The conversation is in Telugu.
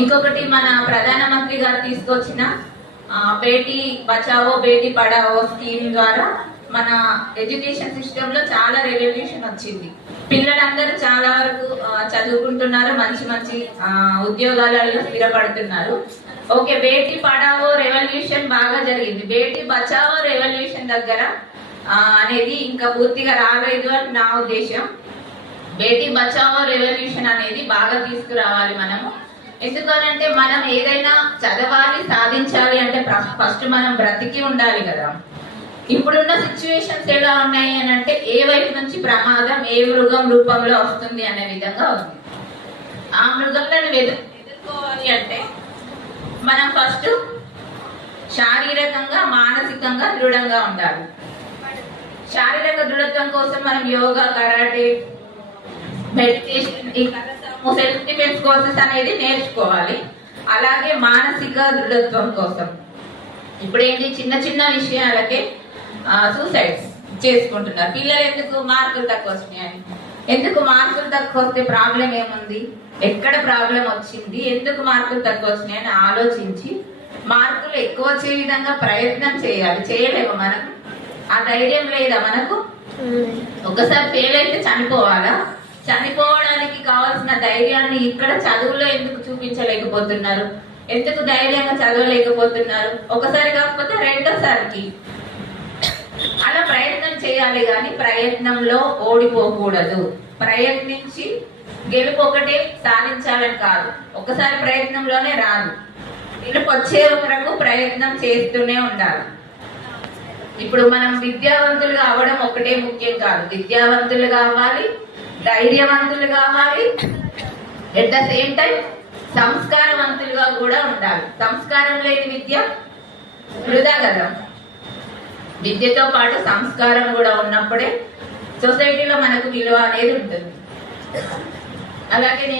ఇంకొకటి మన ప్రధానమంత్రి గారు తీసుకొచ్చిన బేటీ బచావో బేటీ పడావో స్కీమ్ ద్వారా మన ఎడ్యుకేషన్ సిస్టమ్ లో చాలా రెవల్యూషన్ వచ్చింది. పిల్లలందరూ చాలా వరకు చదువుకుంటున్నారు, మంచి మంచి ఉద్యోగాలలో స్థిరపడుతున్నారు. ఓకే, బేటీ పడావో రెవల్యూషన్ బాగా జరిగింది. బేటీ బచావో రెవల్యూషన్ దగ్గర అనేది ఇంకా పూర్తిగా రాలేదు అని నా ఉద్దేశం. బేటీ బచావో రెవల్యూషన్ అనేది బాగా తీసుకురావాలి మనము. ఎందుకనంటే మనం ఏదైనా చదవాలి, సాధించాలి అంటే ఫస్ట్ మనం బ్రతికి ఉండాలి కదా. ఇప్పుడున్న సిచ్యువేషన్స్ ఎలా ఉన్నాయి అని అంటే ఏ వైపు నుంచి ప్రమాదం ఏ మృగం రూపంలో వస్తుంది అనే విధంగా ఉంది. ఆ మృగంలను ఎదుర్కోవాలి అంటే మనం ఫస్ట్ శారీరకంగా మానసికంగా దృఢంగా ఉండాలి. శారీరక దృఢత్వం కోసం మనం యోగా, కరాటే, మెడిటేషన్, ఈ సెల్ఫ్ డిఫెన్స్ కోర్సెస్ అనేది నేర్చుకోవాలి. అలాగే మానసిక దృఢత్వం కోసం ఇప్పుడు ఏంటి, చిన్న చిన్న విషయాలకే సూసైడ్స్ చేసుకుంటున్నారు పిల్లలు. ఎందుకు? మార్కులు తక్కువ వస్తున్నాయని. ఎందుకు మార్కులు తక్కువ వస్తే ప్రాబ్లం ఏముంది, ఎక్కడ ప్రాబ్లం వచ్చింది, ఎందుకు మార్కులు తక్కువ వచ్చినాయని ఆలోచించి మార్కులు ఎక్కువ వచ్చే విధంగా ప్రయత్నం చేయాలి. చేయలేము మనం, ఆ ధైర్యం లేదా మనకు? ఒకసారి ఫెయిల్ అయితే చనిపోవాలా? చనిపోవడానికి కావాల్సిన ధైర్యాన్ని ఇక్కడ చదువులో ఎందుకు చూపించలేకపోతున్నారు? ఎందుకు ధైర్యంగా చదవలేకపోతున్నారు? ఒకసారి కాకపోతే రెండోసారికి అలా ప్రయత్నం చేయాలి. కానీ ప్రయత్నంలో ఓడిపోకూడదు. ప్రయత్నించి గెలుపు ఒకటే సాధించాలని కాదు, ఒకసారి ప్రయత్నంలోనే రాదు. గెలుపు వచ్చే వరకు ప్రయత్నం చేస్తూనే ఉండాలి. ఇప్పుడు మనం విద్యావంతులుగా అవ్వడం ఒకటే ముఖ్యం కాదు, విద్యావంతులు కావాలి, ధైర్యవంతులు కావాలి, ఎట్ ద సేమ్ టైం సంస్కారవంతులుగా కూడా ఉండాలి. సంస్కారం లేని విద్య వృధా కదా. విద్యతో పాటు సంస్కారం కూడా ఉన్నప్పుడే సొసైటీలో మనకు విలువ అనేది ఉంటుంది. అలాగే